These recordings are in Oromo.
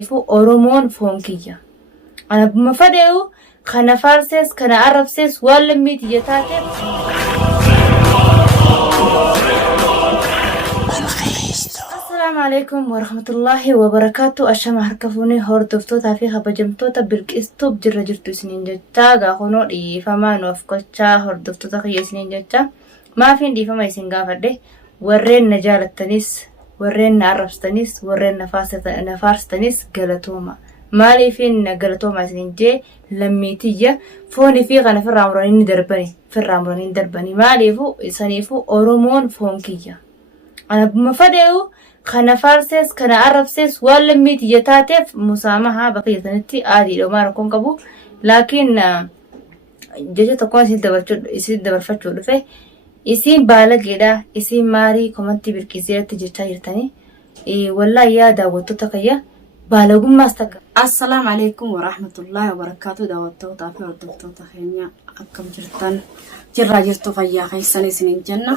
Ifu Oromoon fonkiyya. Ana buma fadheewu kana farses kana arabses walla miti yataate. Assalamu alaikum wa rahmatullahi wa barakatuh. Ashama harkafuni hordoftoota fi kabajamtoota bilqistuuf jirra jirtu isiniin jecha gaafonoo dhiifamaa nuuf kolchaa hordoftoota kiyya isiniin jecha maafiin dhiifama isin gaafadhe warreen na jaalattanis warreen na arrabstanis warreen na faarstanis galatooma. Maaliifin na galatooma isiniin jee lammiitiyya foonii fi kana firraa muranii darbani maaliifu isaniifu Oromoon foon kiyya. Ana buma fadheewu kana farses kana arabses walla miti yataateef musaamaha baqiyatanitti aadiidha maara kun qabu laakiin jecha tokkoon isin dabarfachuu dhufe isin baalageedha isin maarii komantii birqisiirratti jechaa jirtanii wallahi yaa daawwattoota kiyya baalagummaas takka. Assalamu alaikum wa rahmatullahi wa barakatuh daawwattoota fi hordoftoota keenya akkam jirtan jirraa jirtu fayyaa keessan isiniin jenna.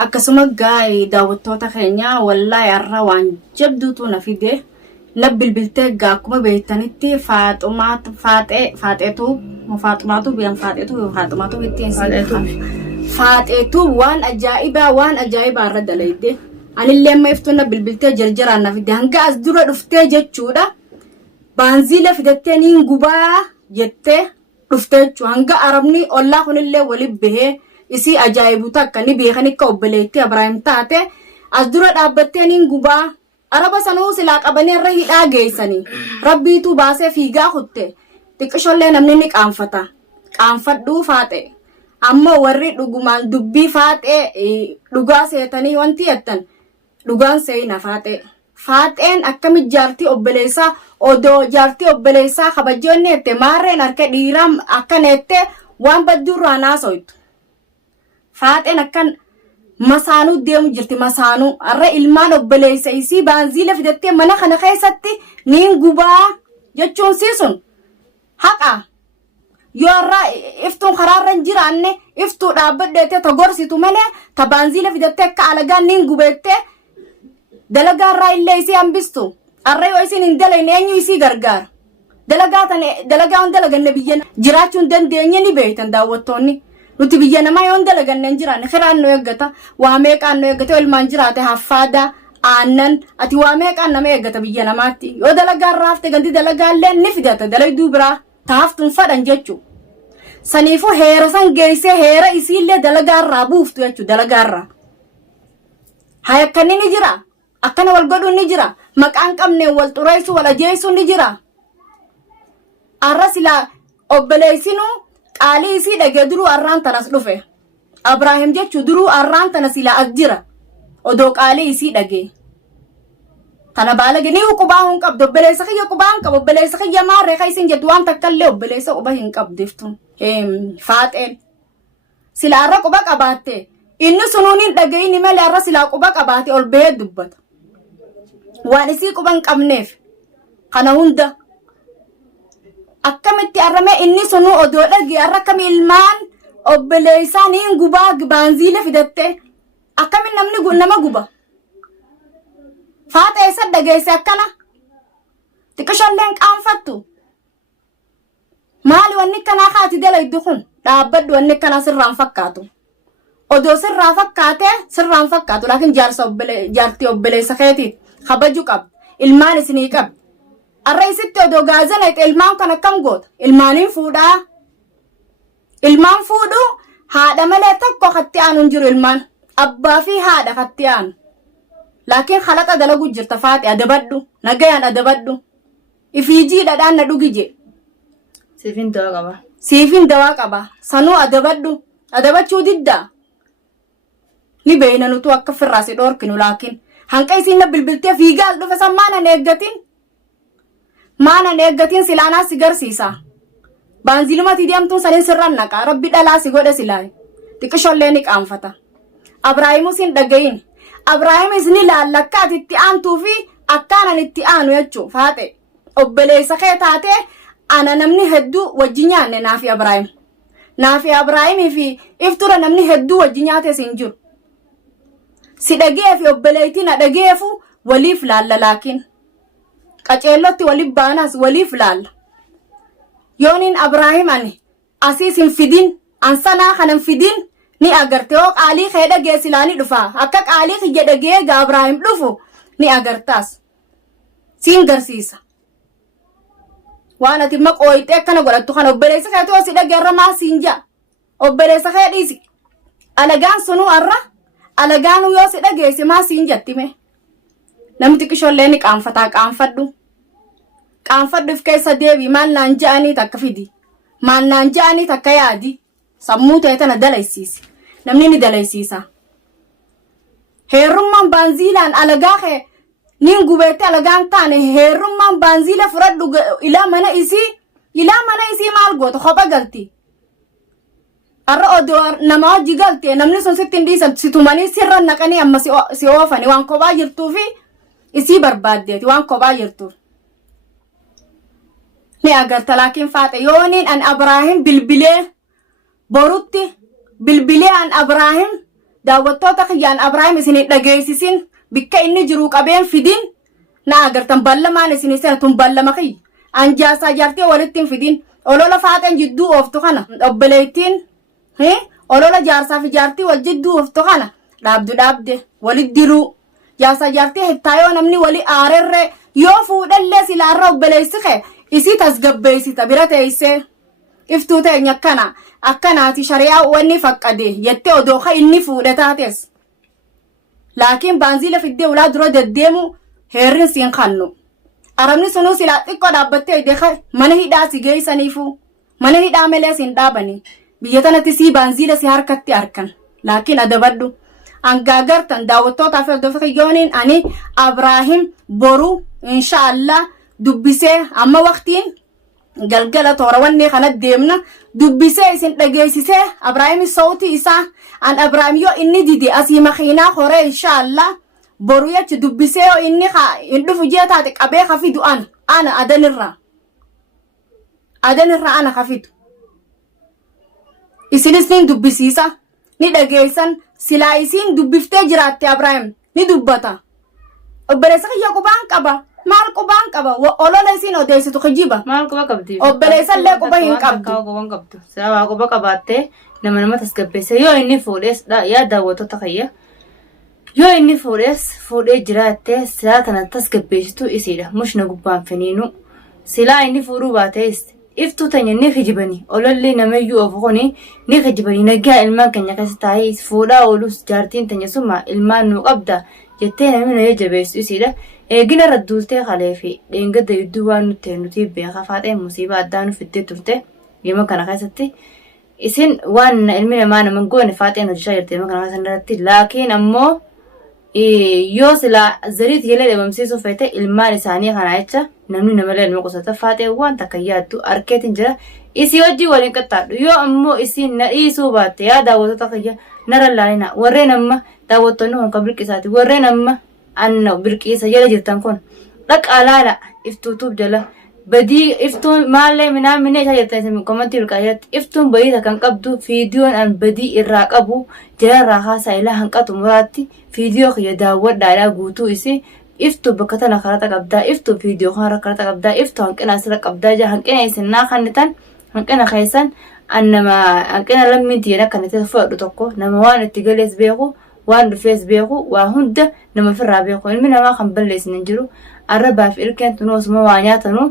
Akkasuma gaa'ee daawwattoota keenya wallahi har'a waan jabduutu na fide na bilbiltee akkuma beektanitti Faaxeetu waan ajaa'ibaa irra dalayde anillee amma iftuu na bilbiltee jarjaraan na fide hanga as dura dhuftee jechuudha baanziila fidattee niin gubaa jettee dhuftee jechuudha hanga arabni ollaa kunillee waliin bahee isi ajaa'ibu takka ni beekani akka obboleetti Abrahaam taate as dura dhaabbattee niin gubaa araba sanuu silaa qabanii irra hidhaa geessanii rabbiitu baasee fiigaa kutte xiqqishollee namni ni qaanfadhuu faaxe amma warri dhugumaan dubbii faaxee dhugaa seetanii wanti jettan dhugaan seeyina faaxeen akkami jaartii obboleessaa odoo jaartii obboleessaa kabajoonni jette maarreen harka dhiiraa akkan jette waan badduurraa naasoytu. Faaxeen akkan masaanuu deemu jirti masaanuu arra ilmaan obboleessa isii baanziila fidattee mana kana keessatti niin gubaa jechuun siisun haqa yoo arra iftuun karaarra hin jiraanne iftuu dhaabbadheete ta gorsitu malee ta baanziila fidattee akka alagaan niin gubeette dalagaarraa illee isii hambistu arra yoo isin hin dalayne eenyu isii gargaara dalagaan dalaganne biyya jiraachuun dandeenye ni beektan daawwattoonni. Nuti biyya namaa yoon dalaganne hin jiraanne khiraan nu eeggata waa meeqaan nu eeggate ilmaan jiraate haffaada aannan ati waa meeqaan nama eeggata biyya namaatti yoo dalagaan raafte ganti dalagaallee ni fidata dalayduu biraa taaftuun fadhan jechuu saniifuu heera san geessee heera isiillee dalagaarraa buuftu jechuu dalagaarraa haa akkanni ni jira akkana wal godhuun ni jira maqaan qabneen wal xureessu wal ajeessuun ni jira arra silaa obboleessinuu qaalii isii dhagee duruu arraan tanas dhufe Abrahaam jechuu duruu arraan tana silaa as jira odoo qaalii isii dhagee tana baalage ni qubaa hin qabdu obboleessa kiyya qubaa hin qabu obboleessa kiyya maarree ka isin jettu waan takkallee obboleessa quba hin qabdeeftuun faaxeen silaa arra quba qabaatte inni sunuun hin dhageyini malee arra silaa quba qabaate ol bahee dubbata waan isii quba hin qabneef kana hunda akkamitti arrame inni sunu odoo dhagi arra kam ilmaan obboleessaa niin gubaa baanziila fidatte akkami namni nama guba faaxeessa dhageesse akkana xiqqisholleen qaanfattu maali wanni kanaa kaati dalaydu kun dhaabbaddu wanni kanaa sirraan fakkaatu odoo sirraa fakkaatu laakiin jaartii obboleessa keetiif kabaju qabdi ilmaan isinii qabdi arra isitti odoo gaazana ite ilmaan kan akkam goota ilmaan fuudhu haadha malee tokko katti aanu hin jiru ilmaan abbaa fi haadha katti aanu laakiin khalaqa dalagu jirta faaxi adabadhu nagayaan adabadhu ifiijii dhadhaan na dhugije siifin dawaa qaba sanuu adabachuu diddaa ni beeyna nutu akka firraasi dhoorkinu laakiin hanqa isiin na bilbiltee fiigaas dhufe san maanan eeggatiin silaanaa si garsiisa baanziilumati deemtuun sanin sirran naqa rabbi dhalaa si godhe silaa xiqqishollee ni qaanfata Abrahaamus hin dhagayin Abrahaamis ni laallakkaat itti aantuu fi akkaanan itti aanu jechuu faaxe obboleessa kee taate ana namni hedduu wajji nyaanne naafi Abrahaamii fi iftura namni hedduu wajji nyaate sin jiru si dhagee fi obboleettiin dhageefu waliif laalla laakiin qaceellotti waliif baanas waliif laalla yooniin Abraahim ani asiis hin fidin ansanaa kanan fidin ni agarte yoo qaalii kee dhagee silaani dhufa akka qaalii kiyya dhagee ga Abraahim dhufu ni agartaas siin garsiisa waan ati maqooyte akkana godhattu kana obboleessa kee too si dhageerra maa siin jaa obboleessa kee dhiisi alagaan sunu arra alagaan yoo si dhageesse maa siin jattime namni xiqqishoollee ni qaanfadhuuf keessa deebi maal naan ja'anii takka fidi maal naan ja'anii takka yaadi sammuu ta'e tana dalaysiisi namni ni dalaysiisa heerummaan baanziilaan alagaa kee nin gubeette alagaan taane heerummaan baanziila fudhadhu ilaa mana isii maal goota kopha galti arra odoo nama hojii galte namni sun sitti hin dhiisan situmanii sirra naqanii amma si oofani waan kophaa jirtuufi isii barbaaddeeti waan kophaa jirtuuf ni agarta laakiin faate yooniin an Abraahim borutti bilbilee an Abraahim daawwattoota kiyyaan Abraahim isin dhageessisin bikka inni jiru qabeen fidin na agartan ballamaan isin isa tun ballama kiyya an jaasaa jaartii walitti fidin olola faateen jidduu ooftu kana obboleettiin olola jaarsaa fi jaartii wal jidduu ooftu kana dhaabde walit diruu jaasaa jaartii hittaayoo namni wali aarerre yoo fuudhallee silaarra obboleessi kee isii tasgabbeessita bira teessee iftuu teenya akkanaati shari'aa wanni faqqade yettee odoo ka inni fuudhe taates laakiin baanziila fiddee ulaa dura deddeemu heerrin siin kannu arabni sunuu silaa xiqqoo dhaabbattee deeka mana hidhaa si geessaniifu mana hidhaa malee siin dhaabanii biyya tanatti sii baanziila si harkatti arkan laakiin adabadhu angaagartan daawwattootaaf hordofaa yooniin ani Abraahim boru inshaallah dubbisee amma waqtiin galgala toora wanni kana deemna dubbisee isin dhageessisee Abraahim sautii isaa an Abraahim yoo inni dide asii makiinaa horee inshaallah boru yachi dubbisee yoo inni hin dhufu jeetaate qabee hafidu ana adanirra ana hafidu isinis nin dubbisiisa ni dhageessan silaa isiin dubbiftee jiraatte Abraahim ni dubbata obboleessa kiyya qubaan qaba maal qubaan qaba olola isiin odeessitu kijiba maal quba qabdi obboleessallee quba hin qabdu sababa quba qabaattee nama tasgabbeesse yoo inni fuudhees yaa daawwattoota kiyya yoo inni fuudhee jiraatte silaa kana tasgabbeessitu isiidha mushna gubbaan finiinu silaa inni fuudhuu baatees iftuu tanya ni kijibanii ololli namayyuu ofukuni ni kijibanii nagaa ilmaan keenya keessa taa'ee fuudhaa oolus jaartiin tanya summa ilmaan nu qabda jettee namni na jabeessu isiidha eegina radduultee kalee fi dheengadda iddoo waan nuti beekaa faatee musiibaa addaa nu fiddee turte yemmuu kana keessatti isin waan ilmi namaa nama goone faateen hojjechaa jirti yemmuu kana keessatti laakiin ammoo yoo sila zariit yelee dhabamsiisuuf feete ilmaan isaanii kana jecha namni namalee ilma qusata faatee waan takka yaaddu arkeetiin jira isii hojii waliin qaxxaadhu yoo ammoo isiin na dhiisuu baatte yaa daawwattoota kiyya nara laalina warreen amma daawwattoonni kun kan birqisaati warreen amma anna birqiisa jala jirtan kun dhaqaa laala iftuutuuf jala badii iftuun maallee minee isaa jirtan isin komantii bilqaayatti iftuun badii kan qabdu fiidiyoon an badii irraa qabu jalarraa haasaa ilaa hanqatu muraatti fiidiyoo kiyya daawwadhaadhaa guutuu isii iftuu bakka tana karata qabdaa iftuu fiidiyoo kana karata qabdaa iftuu hanqina asirra qabdaa jaa hanqina isinnaa kannitan hanqina keessan annama hanqina lammiinti jedha kannitan fudhadhu tokko nama waan itti galees beeku waan dhufees beeku waa hunda nama firraa beeku ilmi namaa kan balleessin hin jiru arrabaaf ilkeen tunuu osuma waa nyaatanu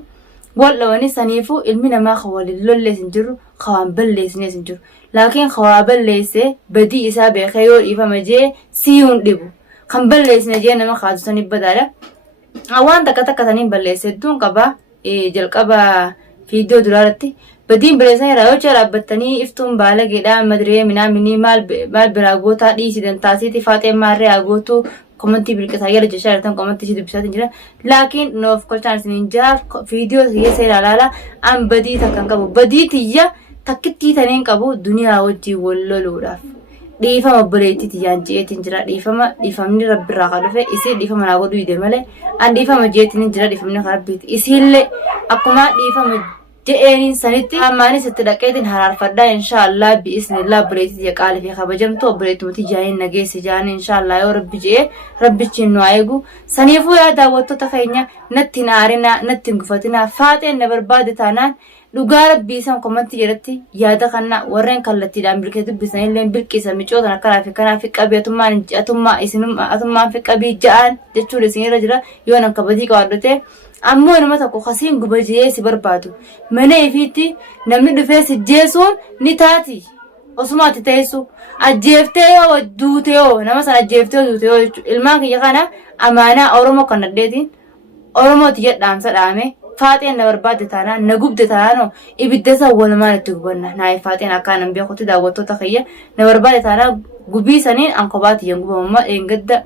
wal'awanii saniifuu ilmi namaa kan waliin lollees hin jiru kawaan balleessines hin jiru laakiin kawaa balleessee badii isaa beekee yoo dhiifama jee siyuun dhibu kan balleessine jee nama kaasusanii badaadha waan takka saniin balleesse duun qaba jalqaba fiidiyoo duraarratti badiin balleessan irraa yoo dhaabbattanii iftuun baalageedhaa madiree minaaminii maal biraa gootaa dhiisidan taasiiti faatee maarree agootu komantii bilqisaa jala jechaa jirtan komantii si dubbisaatiin jira laakiin noof kolchaan isiniin jira fiidiyoo keessaa ilaala an badii takkan qabu badii tiyya takkittii taniin qabu duniyaa wajjii wal loluudhaaf dhiifama obboleettii tiyyaan jeetiin jira dhiifamni rabbirraa kan dhufe isii dhiifama naa godhuu ide malee an dhiifama jeetiin jira dhiifamni kan rabbiiti isiillee akkuma dhiifama je'eeniin sanitti ammaanis itti dhaqeetiin haraarfadhaa inshaallah bi'iznillah buleetii jeqaalii fi kabajamtu obboleettumti jaaniin nageesse jaanii inshaallah yoo rabbi je'ee rabbichiin nu eegu saniifuu yaa daawwattoota keenya natti hin aarinaa natti hin gufatinaa faaxeen na barbaade taanaan dhugaa rabbii isaan komanti jedhatti yaada kana warreen kallattiidhaan bilqee dubbisanillee bilqiisa micootan akkanaa fi kanaa fi qabeetummaan atummaa isinummaan fi qabii ja'an jechuudha isinirra jira yoo nan kabajii qabaadhote ammoo nama tokko kasiin gubajee si barbaadu mana ifiitti namni dhufee si jeesuun ni taati osumaatti teessu ajjeeftee yoo duute yoo nama sana ajjeeftee duute yoo jechuudha ilmaan kiyya kana amaanaa oromoo kan nadheetiin oromooti jedhaamsa dhaame faaxeen na barbaade taanaan na gubde taanaan ibidda isaa walumaan itti gubanna naayee faaxeen akkaan hin beekutti daawwattoota kiyya na barbaade taanaan gubii saniin ankobaatti yan gubamummaa eengadda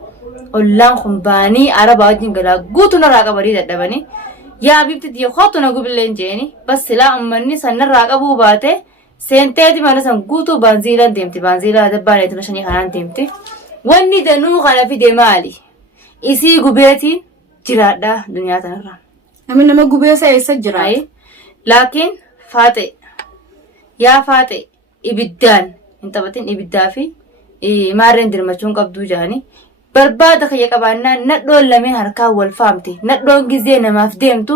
ollaan kun baanii araba wajjin galaa guutuu narraa qabanii dadhabanii yaa bifti diyookootu na gubilleen jeeni bas silaa ummanni sanarraa qabuu baate seenteeti mana san guutuu baanziilaan deemti baanziilaa dabbaaneetina shanii kanaan deemti wanni danuu kana fide maali isii gubeetiin jiraadhaa duniyaa tanarraa namni nama gubeessa eessa jira laakiin faaxe yaa faaxe ibiddaan hin taphatin ibiddaa fi maarreen dirmachuun qabduu jaanii barbaada kiyya qabaannaan nadhoon lameen harkaa wal faamte nadhoon gizee namaaf deemtu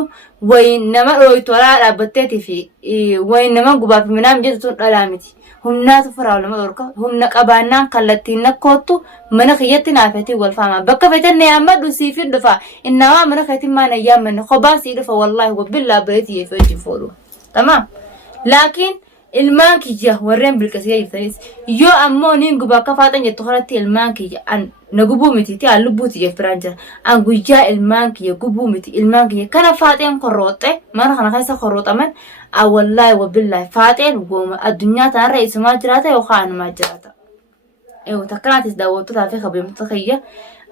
wayin nama dhooytu alaa dhaabbatteetii fi wayin nama gubaaf minaam jettuun dhalaa miti humnaatu firaa lama dhorka humna qabaannaan kallattiin nakkoottu mana kiyyatti naafetii wal faama bakka feetan yaammadhu siifin dhufa innamaa mana keetiin maan ayyaammanne kophaa sii dhufa wallaahi wabbillaa bareetii yeefee wajjin foodhu tamaam laakiin ilmaan kiyya warreen bilqasee jirtanis yoo ammoo niin gubaa akka faaxan jettu kanatti ilmaan kiyya an na gubuu miti ti an lubbuuti jeef biraan jira an guyyaa ilmaan kiyya gubuu miti ilmaan kiyya kana faaxeen korrooxe mana kana keessa korrooxaman wallaahi wabbillaahi faaxeen gooma addunyaa tanarra isumaa jiraata yookaan anumaa jiraata takkanaatis daawwattotaa fi kabajamtoota kiyya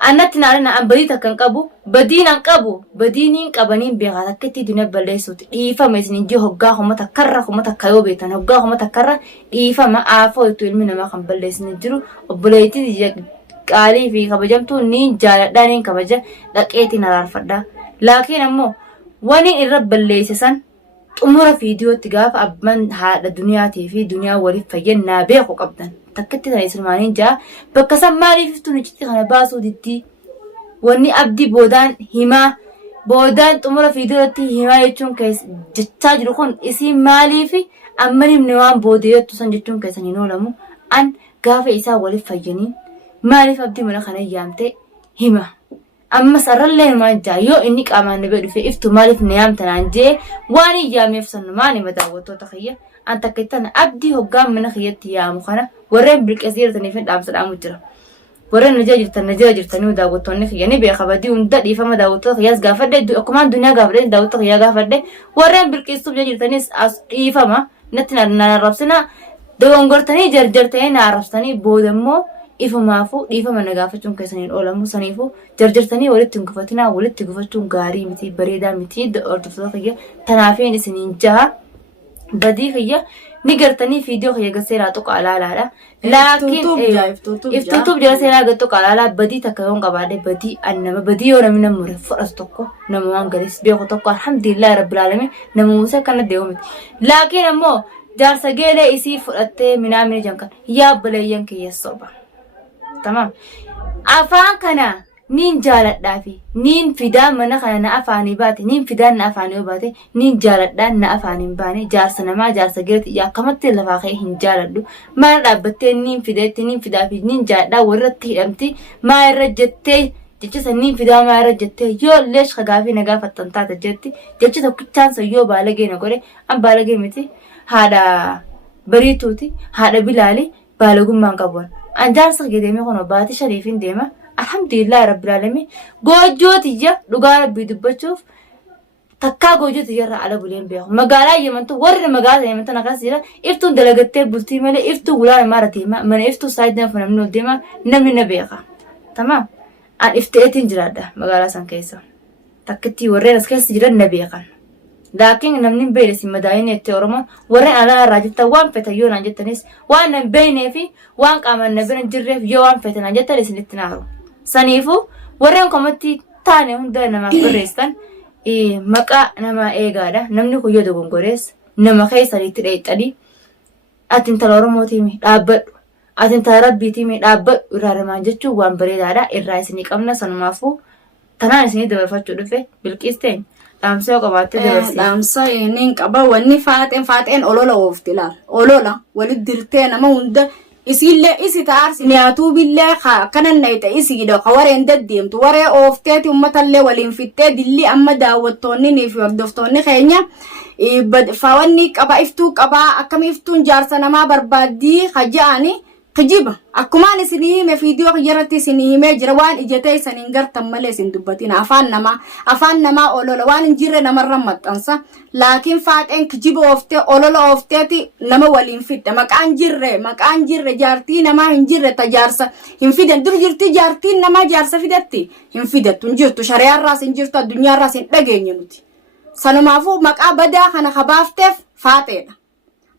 annatti naalina an badii takkan qabu badiin an qabu badiiniin qabaniin beekaa takkitti dunia balleessuuti dhiifama isin ijji hoggaa homa takka yoo beektan hoggaa homa takkarra dhiifama aafoo ittu ilmi namaa kan balleessin jiru obboleettii qaalii fi kabajamtuu niin jaaladhaa niin kabaja dhaqeetiin araarfadhaa laakiin ammoo wani irra balleessisan xumura viidiyootti gaafa abban haadha duniyaatii fi duniyaa waliif fayyannaa beeku qabdan takkitti tan isulmaaniin jaa bakka san maaliif iftuun ijjitti kana baasuu diddii wanni abdii boodaan himaa boodaan xumura viidiyootti himaa jechuun keessa jechaa jiru kun isiin maaliif amma himne waan boodeeyottu san jechuun keessan hin oolamu an gaafa isaa waliif fayyanii maaliif abdii mana kana yaamte hima amma sarallee numaan jaa yoo inni qaamaan nabee dhufe iftu maaliif na yaamtanaan jee waan hin yaameef sannumaan hima daawwattoota kiyya an takkittan abdii hoggaan mana kiyyatti yaamu kana warreen bilqees jirtanii fi dhaamsa dhaamu jira warreen najaa jirtanii daawwattoonni kiyya ni beeka badii hunda dhiifama daawwattoota kiyyaas gaafadhe akkumaan duniyaa gaafadhe daawwattoota kiyyaa gaafadhe warreen bilqeessuuf jirtanis as dhiifama natti narrabsina dogongortanii jarjartanii naarrabsanii boodammoo ifumaafu dhiifama nagaafachuun keessaniin oolamu saniifu jarjartanii walitti hin gufatinaa walitti gufachuun gaarii miti bareedaa miti hordoftoota kiyya tanaafiin isiniin jaha badii kiyya ni gartanii viidiyoo kiyya gaseeraa tuqa alaalaadha laakiin iftuutuuf jala seenaa gattu qalaalaa badii takka yoon qabaadhe badii annama badii yoo namni nama mure fudhatu tokko nama waan galees beeku tokko alhamdulillah rabbil alamin nama muusee akkana deemu miti laakiin ammoo jaarsa geelee isii fudhattee minaamini jankan yaa baleeyyan kiyya soba tamam afaan kana nin jaaladhaa fi nin fidaa mana kana na afaanii baate nin fidaan na afaanii baate nin jaaladhaan na afaaniin baane jaarsa namaa jaarsa geetti akkamatti lafaa ka'e hin jaaladhu mana dhaabbattee nin fideetti nin fidaa fi nin jaaladhaa warratti hidhamti maa irra jettee jecha nin fidaa maa irra jettee yoo leesh kagaafii na gaafattan taata jetti jecha tokkichaan san yoo baalagee na godhe an baalagee miti haadha bariituuti haadha bilaali baalagummaan qabuun an jaarsa gedeemee kun baati shariifin deema alhamdulillah rabbil alamin goojjootiyya dhugaa rabbii dubbachuuf takkaa goojjootiyya irraa ala buleen beeku magaalaa yemantu warri magaalaa yemantan akkas jira iftuun dalagattee bultii malee iftuu gulaan maara deema mana iftuu saayidina funamni ol deema namni na beeka tamaam an ifteetiin jiraadha magaalaa san keessa takkittii warreen as keessa jiran na beekan laakiin namni beelesi madaayini itti oromoo warreen alaa irraa jettan waan fetan yoo naan jettanis waan nan beeynee fi waan qaaman na bira jirreef yoo waan fetan naan jettan isinitti naaru saniifu warreen komatti taane hunda namaaf barreessan maqaa nama eegaadha namni kun yoo dogongorees nama keessanitti dheexxanii ati intala Oromootii mi dhaabbadhu ati intala Rabbiitii mi dhaabbadhu irraa ramaan jechuun waan bareedaadha irraa isinii qabna sanumaafuu tanaan isinii dabarfachuu dhufe Bilqiisteen dhaamsa qabaattee dabarsi. Dhaamsa inni qaba wanni faaxeen olola oofti laal olola walit dirtee nama hunda isillee isi taarsi nyaatu billee kanan nayta isiidha ka wareen deddeemtu waree oofteeti ummatallee waliin fittee dilli amma daawwattoonni fi hordoftoonni keenya fawanni qaba iftuu qaba akkami iftuun jaarsa namaa barbaaddii haja'ani kijiba akkumaan isinii hime fiidiyoo kiyyarratti isinii himee jira waan ijatee isaniin gartan malee isin dubbatin afaan namaa olola waan hin jirre namarra maxxansa laakiin faaxeen kijiba ooftee olola oofteeti nama waliin fidda maqaan jirre jaartii namaa hin jirre tajaarsa hin fidan dur jirtii jaartiin namaa jaarsa fidatti hin fidattu hin jirtu shari'aarraas hin jirtu addunyaarraas hin dhageenye nuti sanumaafuu maqaa badaa kana kabaafteef faaxeedha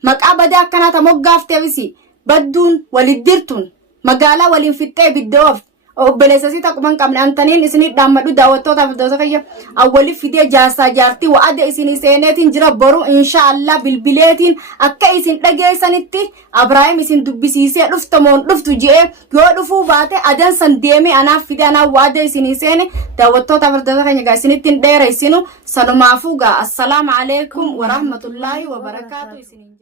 maqaa badaa akkanaata moggaafteefisi badduun waliddirtuun magaalaa waliin fixxee biddoof obboleessasii taquman qabne antaniin isinii dhaammadhu daawwattootaaf hordoftoota kiyya awwali fidee jaarsaa jaartii wa'ada isinii seeneetiin jira boru inshaallah bilbileetiin akka isin dhageessanitti Abrahaam isin dubbisiisee dhuftamoon dhuftu je'ee yoo dhufuu baate adan san deemee anaaf fidee anaaf wa'ada isinii seene daawwattootaaf hordoftoota kiyya gaa isinittiin dheereessinu sanumaafuu gaa assalaamu alaikum wa rahmatullaahi wa barakaatu isiniin